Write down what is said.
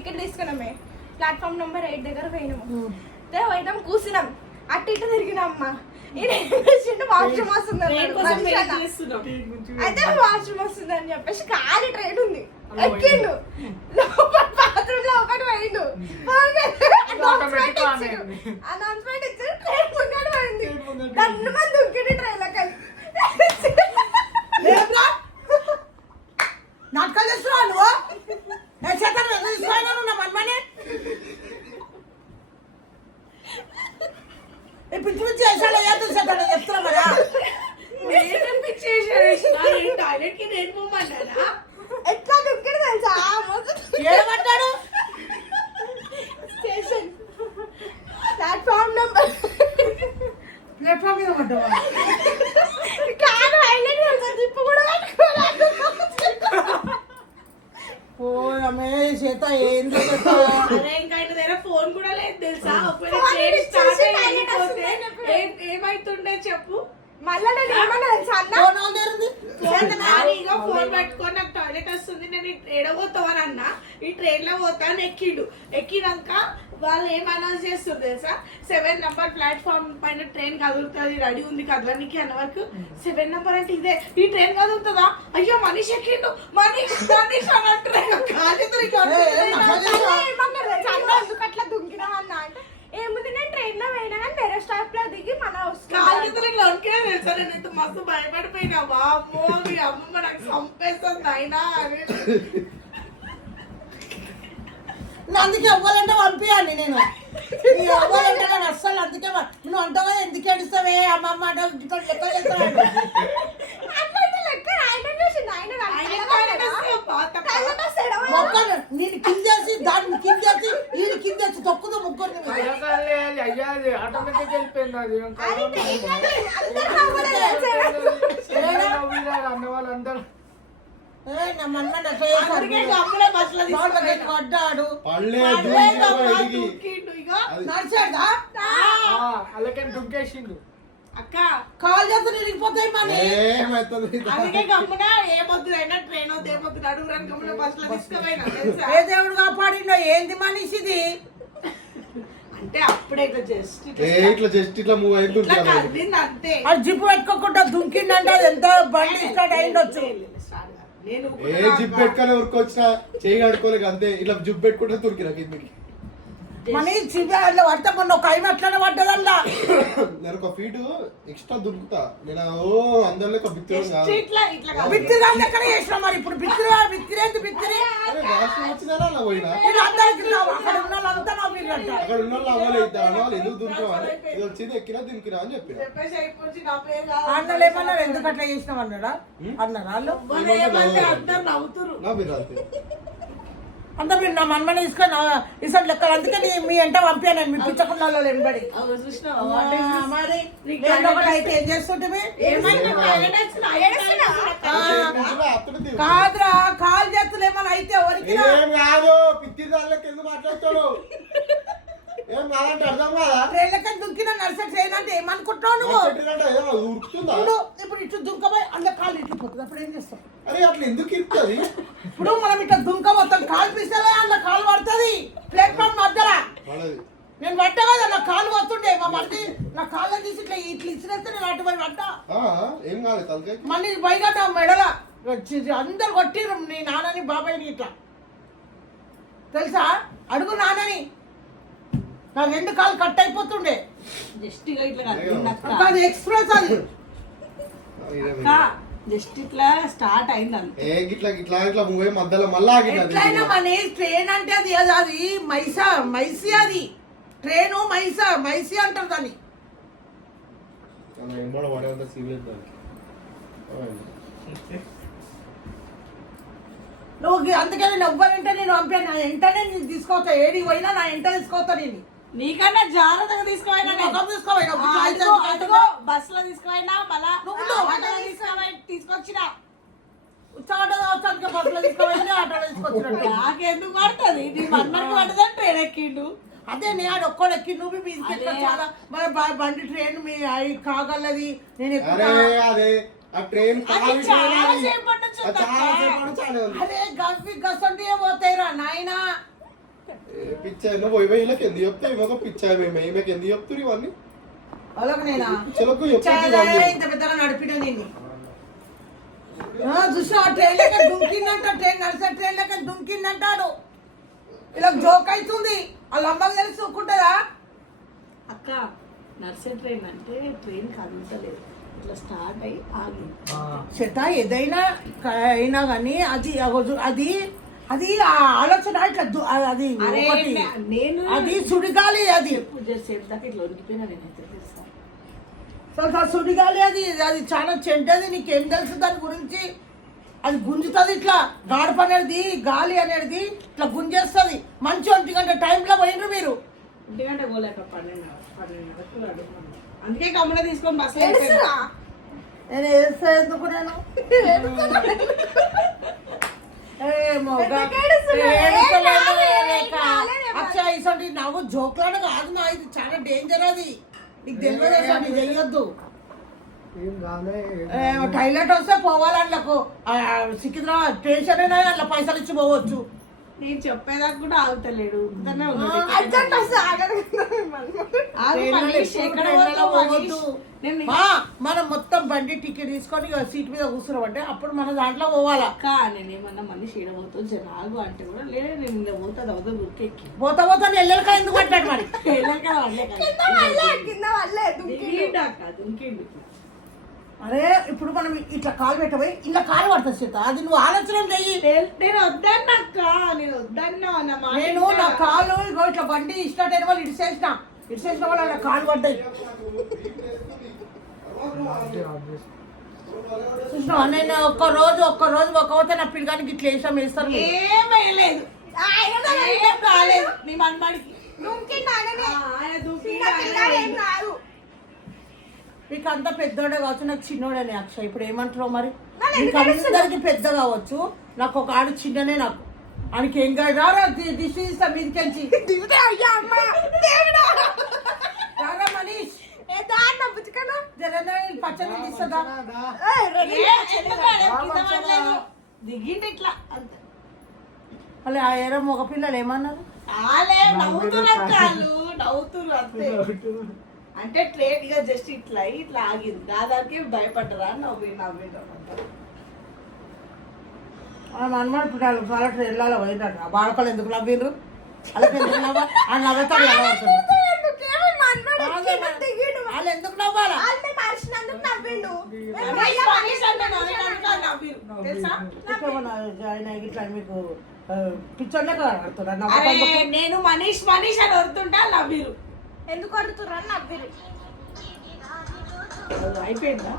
Ticket తీసుకున్నామే platform number 8 దగ్గర పోయినాం కూర్చున్నాం అటు ఇటు తిరిగినామ్మ వాష్రూమ్ వస్తుంది అయితే వాష్రూమ్ వస్తుంది అని చెప్పేసి ఖాళీ ట్రైన్ ఉంది ఎక్కిండు లోపల బాత్రూమ్ లో ఒకటి పోయిండు అనౌన్స్మెంట్ ఇచ్చారు ట్రైన్ ముంగడు పోయింది దాని మంది దుక్కింది ట్రైన్ లెక్క నాటకాలు చేస్తున్నావు నువ్వు నా మన్మని పిచ్చి చేసాడు చెప్తున్నా కదా టాయిలెట్ కి నేను పోమన్నారా ఎట్లా దుక్కిడు తెలుసా ఏమంటాడు స్టేషన్ ప్లాట్ఫామ్ నెంబర్ ప్లాట్ఫామ్ మీద పడ్డావా కాదు హైలైట్ తెలుసా జిప్పు కూడా ఓ అమ్మే చేత ఏందో అరే ఇంకా ఆయన దగ్గర ఫోన్ కూడా లేదు తెలుసా ఒకవేళ ట్రైన్ స్టార్ట్ అయిపోతే ఏమైతుండే చెప్పు మళ్ళా నేను ఏమన్నా తెలుసా అన్న ఫోన్ పెట్టుకొని నాకు టాయిలెట్ వస్తుంది నేను ఎడబోతావని అన్న ఈ ట్రైన్ లో పోతాను ఎక్కినాక వాళ్ళు ఏం అనౌన్స్ చేస్తుంది తెలుసా 7 నెంబర్ ప్లాట్ఫామ్ పైన ట్రైన్ కదులుతుంది రెడీ ఉంది కదలనికి అన్న వరకు 7 నెంబర్ అంటే ఇదే ఈ ట్రైన్ కదులుతుందా అయ్యో మనీష్ ఎక్కిండు మనీష్ ఎందుకు అట్లా దుంకినా అన్న అంటే ఏముంది నేను ట్రైన్ లో పోయినా కానీ వేరే స్టాప్ లో దిగి మన తెలుసా నేనైతే మస్తు భయపడిపోయినా అమ్మో మీ అమ్మమ్మ నాకు చంపేస్తుంది అయినా అందుకే అవ్వాలంటే పంపించాలి నేను అవ్వాలంటే నేను అస్సలు అందుకే నువ్వు అంటావా ఎందుకు ఏడుస్తావే అమ్మమ్మ లెక్క చేస్తావు మొక్కలు నేను కిందేసి దాన్ని కిందేసి వీడి కిందేసి తొక్కుతూ ముగ్గురు ఆటోమేటిక్ వెళ్ళిపోయింది అది అన్న వాళ్ళందరూ అలాగని దుగ్గేసిండు అక్క కాల్ చేస్తే నిరిగిపోతాయి మన అందుకే గమ్మున ఏమొద్దు అయినా ట్రైన్ వద్దు ఏమొద్దు అడుగురాని గమ్మున బస్సులో తీసుకుపోయినా ఏ దేవుడు కాపాడిందో ఏంది మనిషిది అంటే అప్పుడే ఇట్లా జస్ట్ ఇట్లా మూవ్ అయింది అంతే అది జిప్పు పెట్టుకోకుండా దుంకిందంటే అది ఎంత బండి స్టార్ట్ అయిండొచ్చు ఏ జిప్ పెట్టుకొని ఊరుకొచ్చినా చేయి కడుకోలేదు అంతే ఇట్లా జిప్ పెట్టుకుంటే తురికిరా కిందికి మనీ చిన్న పడితే మొన్న ఒక ఐదు అట్లనే పడ్డదల్లా నేను ఒక ఫీట్ ఎక్స్ట్రా దురుకుతా నేను అందరిలో ఒక బిత్తిరం బిత్తిరి ఎక్కడ చేసినా మరి ఇప్పుడు బిత్తిరేంది బిత్తిరి వచ్చినా అలా పోయినా అక్కడ ఉన్న వాళ్ళంతా నా మీరు అంట అక్కడ ఉన్న వాళ్ళు అవ్వలేదు వాళ్ళు ఎందుకు దురుకోవాలి ఇది వచ్చింది ఎక్కినా దింకినా అని చెప్పిన అన్నలు ఏమన్నారు ఎందుకు అట్లా చేసినావు అన్నాడా అన్నారా వాళ్ళు నవ్వుతురు నా మీరు అంతే అంతా మీరు నా మన్మని తీసుకొని ఇసలు లెక్క అందుకే మీ ఎంట పంపాను మీ పిచ్చకుండా వెనబడి మరి అయితే ఏం చేస్తుంటే కాదురా కాల్ చేస్తులు ఏమన్నా అయితే ఎవరికి కాదు పిత్తిరి దానిలోకి ఎందుకు మాట్లాడతాడు ఏం కాదంటే అర్థం కాదా ట్రైన్లకి దుంకిన నర్సరీ ట్రైన్ అంటే ఏమనుకుంటున్నావు నువ్వు ఇప్పుడు ఇటు దుంకబోయి అందులో కాలు ఇట్టిపోతుంది అప్పుడు ఏం చేస్తావు అరే అట్లా ఎందుకు ఇస్తుంది ఇప్పుడు మనం ఇట్లా దుంక మొత్తం కాలు పిస్తలే అందులో కాలు పడుతుంది ప్లాట్ఫామ్ మధ్యలో నేను పడ్డా కదా నా కాలు వస్తుండే మా మళ్ళీ నా కాళ్ళ తీసి ఇట్లా ఇచ్చినేస్తే నేను అటు పోయి పడ్డా ఏం కాదు మళ్ళీ పైగా నా మెడల అందరు కొట్టిరు నీ నాన్నని బాబాయ్ని ఇట్లా తెలుసా అడుగు నాన్నని నా 2 కాళ్ళు కట్ అయిపోతుండే అది ఎక్స్ప్రెస్ అది జస్ట్ ఇట్లా స్టార్ట్ అయింది ఇట్లా మూవ్ అయ్యి మధ్యలో మళ్ళా ఎట్లయినా మన ట్రైన్ అంటే అది మైసీ అది ట్రైన్ మైసీ అంటారు దాన్ని నువ్వు అందుకే నేను ఎవ్వరంటే నేను పంపాను వెంటనే నేను తీసుకోవచ్చా ఏడికి పోయినా నా వెంట తీసుకోవచ్చా నేను నీకన్నా జాగ్రత్తగా తీసుకుపోయినా బస్ లో తీసుకుపోయినా మళ్ళా తీసుకొచ్చినా బస్సులో తీసుకోవాలి ఆటోలో తీసుకొచ్చినట్టు నాకెందుకు పడుతుంది నీ మన్నకి పడుతుంది ట్రైన్ ఎక్కిండు అదే నేను ఒక్కడు ఎక్కి నువ్వు చాలా బండి ట్రైన్ మీ కాగలది నేను అదే గవ్వి గసండి పోతాయిరా నాయనా పిచ్చాయి పోయి వీళ్ళకి ఎందుకు చెప్తావు ఏమో పిచ్చాయి మేము ఈమెకి ఎందుకు చెప్తున్నారు ఇవన్నీ వాళ్ళకు నేనా పిచ్చలకు చాయ్ ఇంత పెద్దగా నడిపిన నేను చూసిన ట్రైన్ లెక్క దుంకిందంట ట్రైన్ నడిచే ట్రైన్ లెక్క దుంకిందంటాడు ఇలా జోక్ అవుతుంది వాళ్ళ అమ్మకి తెలిసి చూకుంటుందా అక్క నర్సరీ ట్రైన్ అంటే ట్రైన్ కదులుతలేదు ఇట్లా స్టార్ట్ అయ్యి ఆగింది చేత ఏదైనా అయినా కానీ అది అది అది ఆ ఆలోచన ఇట్లా అది అరే ఒకటి. నేను అది సుడిగాలి అది సేపు దాకా ఇట్లా వణికిపోయినా నేనైతే తెలుసా అసలు సుడిగాలి అది అది చాలా చెడ్డది నీకేం తెలుసు దాని గురించి అది గుంజుతుంది ఇట్లా గాడప అనేది గాలి అనేది ఇట్లా గుంజేస్తుంది మంచి 1 గంట టైంలో పోయినరు మీరు 1 గంట పోలేక 12 అందుకే కమ్ముడ తీసుకొని బస్సు ఏడుస్తురా? నేను వేస్తే ఎందుకు నేను ఎందుకు ఏడుస్తున్నావు? అచ్చా ఇసంటి నవ్వు జోక్లాడ కాదు నా ఇది చాలా డేంజర్ అది నీకు తెలియదు చెయ్యొద్దు టైలెట్ వస్తే పోవాలి అందులోకి సికింద్రాబాద్ స్టేషన్ అయినా అందులో పైసలు ఇచ్చి పోవచ్చు నేను చెప్పేదాకా కూడా ఆగుతలేడు ఇద్దరినే ఉన్నాడు. అర్జెంట్ వస్తే ఆగదు. ఆగు మనీష్, ఎక్కడ పోతావు మనీష్? నేను మనం మొత్తం బండి టికెట్ తీసుకొని సీట్ మీద కూర్చున్నామంటే అప్పుడు మన దాంట్లో పోవాలా అక్క నేనేమన్నా మనిషి ఏడబోతావు జనాలు అంటే కూడా లేదు నేను ఇలా పోతుంది అవుతుంది గుర్తెక్కి పోతా నెల్లెలకా ఎందుకు అంటాడు మరి కింద వాళ్ళే దుంకిండు. దిగిండు అక్క దుంకిండు అరే ఇప్పుడు మనం ఇట్లా కాలు పెట్టబోయి ఇలా కాలు పడుతుంది సీత అది నువ్వు ఆలోచన చెయ్యి నేను వద్దన్నా అక్క నేను వద్దన్నా నా మాట నేను నా కాలు ఇగో ఇట్లా బండి స్టార్ట్ అయిన వాళ్ళు ఇడిసేసిన వాళ్ళు అలా కాలు పడ్డాయి చూసినా నేను ఒక్క రోజు ఒక్కపోతే నా పిల్లగానికి ఇట్లా వేస్తారు ఏం వేయలేదు ఏం కాలేదు నీ మనబడికి దుంకిండు ఆయననే. ఆయన చిన్న పిల్లాడు ఏం కాదు. మీకు అంత పెద్దోడే కావచ్చు నాకు చిన్నోడేనే అక్షయ్ ఇప్పుడు ఏమంటారో మరి మరి మీకు ఎందుకు అందరికి పెద్ద కావచ్చు నాకు ఒక ఆడు చిన్ననే నాకు ఆయనకి ఏం కాదు రారా దిష్టి తీస్తా మీదికెళ్ళి దిగుతే అయ్యా అమ్మ దేవుడా. రారా మనీష్ ఏ దాన్న బుచ్చుకను. పచ్చని తీస్తుందా దిగిండి ఇట్లా అంతే అలా ఆ ఏరో మగ పిల్లలు ఏమన్నారు చాలే నవ్వుతున్నారు కాళ్ళు నవ్వుతున్నారు అంతే అంటే ట్రైన్ గా జస్ట్ ఇట్లా ఇట్లా ఆగింది దాదాపు భయపడ్డరా నవ్వింటారు అనమాట ఇప్పుడు చాలా ట్రైన్లలో పోయినట్టు బాడకలు ఎందుకు నవ్విండ్రు వాళ్ళకి ఎందుకు నవ్వ వాళ్ళు నవ్వుతారు ఎందుకేమో మా అన్నాడు కింద దిగిండు. వాళ్ళు ఎందుకు నవ్వాలా వాళ్ళని మరిచినందుకు నవ్విండు. తెలుసా ఆయన ఇట్లా మీకు పిచ్చోళ్ళే కదా అరే నేను మనీష్ అని వస్తుంటా నవ్విరు ఎందుకు అడుగుతుర్రు అని నవ్విరు. అయిపోయిందా